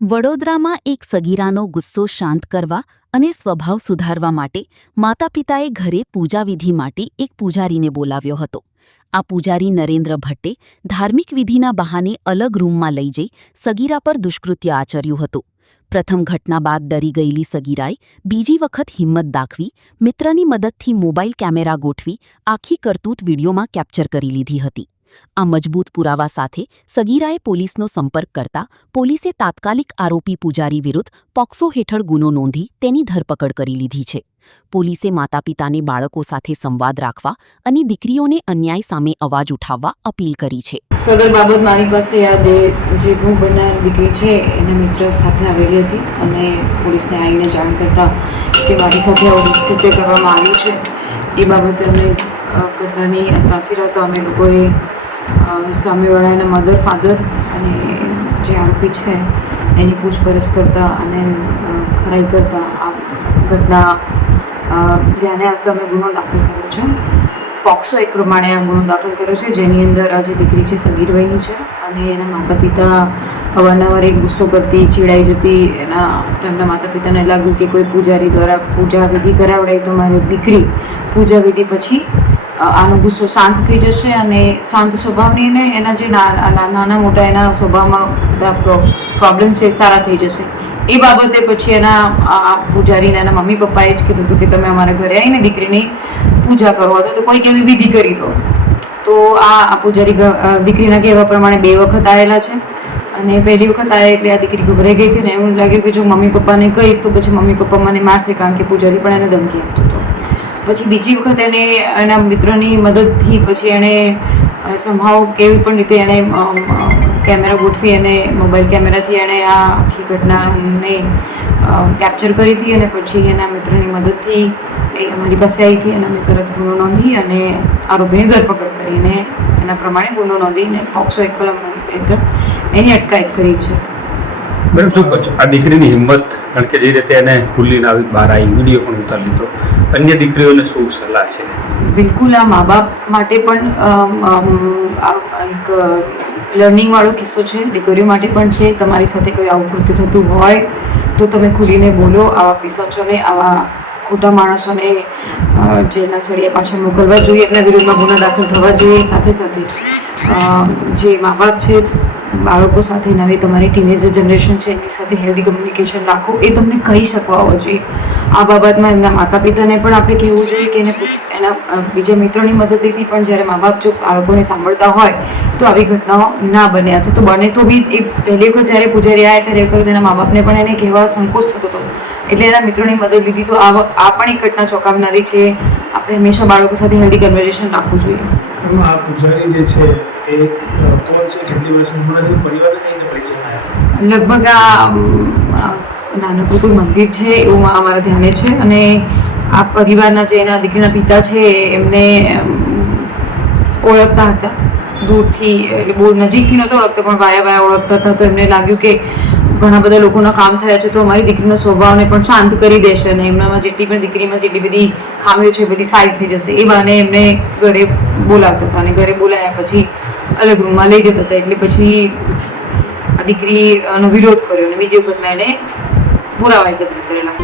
વડોદરામાં એક સગીરાનો ગુસ્સો શાંત કરવા અને સ્વભાવ સુધારવા માટે માતા પિતાએ ઘરે પૂજાવિધિ માટે એક પૂજારીને બોલાવ્યો હતો. આ પૂજારી નરેન્દ્ર ભટ્ટે ધાર્મિક વિધિના બહાને અલગ રૂમમાં લઈ જઈ સગીરા પર દુષ્કૃત્ય આચર્યું હતું. પ્રથમ ઘટના બાદ ડરી ગયેલી સગીરાએ બીજી વખત હિંમત દાખવી મિત્રની મદદથી મોબાઈલ કેમેરા ગોઠવી આખી કરતૂત વિડીયોમાં કેપ્ચર કરી લીધી હતી. આ મજબૂત પુરાવા સાથે સગીરાએ પોલીસનો સંપર્ક કરતા પોલીસે તાત્કાલિક આરોપી પૂજારી વિરુદ્ધ પોક્સો હેઠળ ગુનો નોંધી તેની ધરપકડ કરી લીધી છે. પોલીસે માતાપિતાને બાળકો સાથે સંવાદ રાખવા અને દીકરીઓને અન્યાય સામે અવાજ ઉઠાવવા અપીલ કરી છે. સદર બાબત મારી પાસે જે ભોગ બનનાર દીકરી છે એના મિત્ર સાથે આવેલી હતી અને પોલીસને આવીને જાણ કરતા કે મારી સાથે આવું કૃત્ય કરવામાં આવ્યું છે. એ બાબતે અમને ઘટનાની તાસીર આવતા અમે લોકોએ સામેવાળાના મધર ફાધર અને જે આરોપી છે એની પૂછપરછ કરતા અને ખરાઈ કરતા આ ઘટના ધ્યાને આવતા અમે ગુનો દાખલ કર્યો છે. પોક્સો એક પ્રમાણે આ ગુનો દાખલ કર્યો છે, જેની અંદર આ જે દીકરી છે સગીર વયની છે અને એના માતા પિતા અવારનવાર એક ગુસ્સો કરતી, ચીડાઈ જતી. તેમના માતા પિતાને લાગ્યું કે કોઈ પૂજારી દ્વારા પૂજા વિધિ કરાવડાય તો મારી દીકરી પૂજા વિધિ પછી આનો ગુસ્સો શાંત થઈ જશે અને શાંત સ્વભાવની એને એના જે નાના મોટા એના સ્વભાવમાં બધા પ્રોબ્લેમ છે સારા થઈ જશે. એ બાબતે પછી એના પૂજારીને એના મમ્મી પપ્પાએ જ કીધું હતું કે તમે અમારા ઘરે આવીને દીકરીની પૂજા કરો તો કોઈક એવી વિધિ કરી દો. તો આ પૂજારી દીકરીના કહેવા પ્રમાણે 2 વખત આવેલા છે અને પહેલી વખત આવ્યા એટલે આ દીકરી ગભરાઈ ગઈ હતી ને એવું લાગ્યું કે જો મમ્મી પપ્પાને કહીશ તો પછી મમ્મી પપ્પા મને મારશે, કારણ કે પૂજારી પણ એને ધમકી આપતો હતો. પછી બીજી વખત એને એના મિત્રની મદદથી પછી એણે સંભાવ કેવી પણ રીતે એણે કેમેરા ગોઠવી અને મોબાઈલ કેમેરાથી એણે આ આખી ઘટનાને કેપ્ચર કરી હતી અને પછી એના મિત્રની મદદથી એ અમારી પાસે આવી હતી અને અમે તરત ગુનો નોંધી અને આરોપીની ધરપકડ કરીને એના પ્રમાણે ગુનો નોંધીને પોક્સો 1 કલમ હેઠળ એની અટકાયત કરી છે. મેડમ, શું કહો છો આ દીકરીની હિંમત? કારણ કે જે રીતે એને ખુલ્લીને આવી બહાર આવી વિડીયો પણ ઉતારી લીધો, અન્ય દીકરીઓને શું સલાહ છે? બિલકુલ આ મા બાપ માટે પણ એક લર્નિંગવાળો કિસ્સો છે, દીકરીઓ માટે પણ છે. તમારી સાથે કોઈ આવું કૃત્ય થતું હોય તો તમે ખુલીને બોલો. આવા પિશાચોને, આવા ખોટા માણસોને જેલના સળિયા પાછળ મોકલવા જોઈએ, એમના વિરુદ્ધમાં ગુનો દાખલ થવા જોઈએ. સાથે સાથે જે મા બાપ છે બાળકો સાથે નવી તમારી ટીનેજર જનરેશન છે એમની સાથે હેલ્ધી કમ્યુનિકેશન રાખો, એ તમને કહી શકવા હોવા જોઈએ. આ બાબતમાં એમના માતા પિતાને પણ આપણે કહેવું જોઈએ કે એના બીજા મિત્રોની મદદ લીધી પણ જ્યારે મા બાપ જો બાળકોને સાંભળતા હોય તો આવી ઘટનાઓ ના બને, અથવા તો બને તો બી એ પહેલી વખત જ્યારે પૂજારી આવ્યા ત્યારે વખત એના મા બાપને પણ એને કહેવા સંકોચ થતો હતો એટલે એના મિત્રોની મદદ લીધી. તો આ પણ એક ઘટના ચોંકાવનારી છે. આપણે હંમેશા બાળકો સાથે હેલ્ધી કન્વર્ઝેશન રાખવું જોઈએ. આ પૂજારી જે છે એ કોણ છે, કેટલી વર્ષની ઉંમર છે, પરિવારને કઈ રીતે પરિચય થયા? લગભગ આ નાનકડું કોઈ મંદિર છે એવું અમારા ધ્યાને છે અને આ પરિવારના જે એના દીકરીના પિતા છે એમને ઓળખતા હતા દૂરથી, એટલે બહુ નજીકથી નહોતા ઓળખતા પણ વાયા ઓળખતા હતા. તો એમને લાગ્યું કે ઘણા બધા લોકોના કામ થયા છે તો અમારી દીકરીનો સ્વભાવને પણ શાંત કરી દેશે અને એમનામાં દીકરીમાં જેટલી બધી ખામીઓ છે બધી સારી થઈ જશે. એ બહાને એમને ઘરે બોલાવતા હતા અને ઘરે બોલાવ્યા પછી અલગ રૂમમાં લઈ જતા હતા. એટલે પછી આ દીકરીનો વિરોધ કર્યો અને બીજી વખત મેં એને પુરાવા એકત્રિત કરેલા.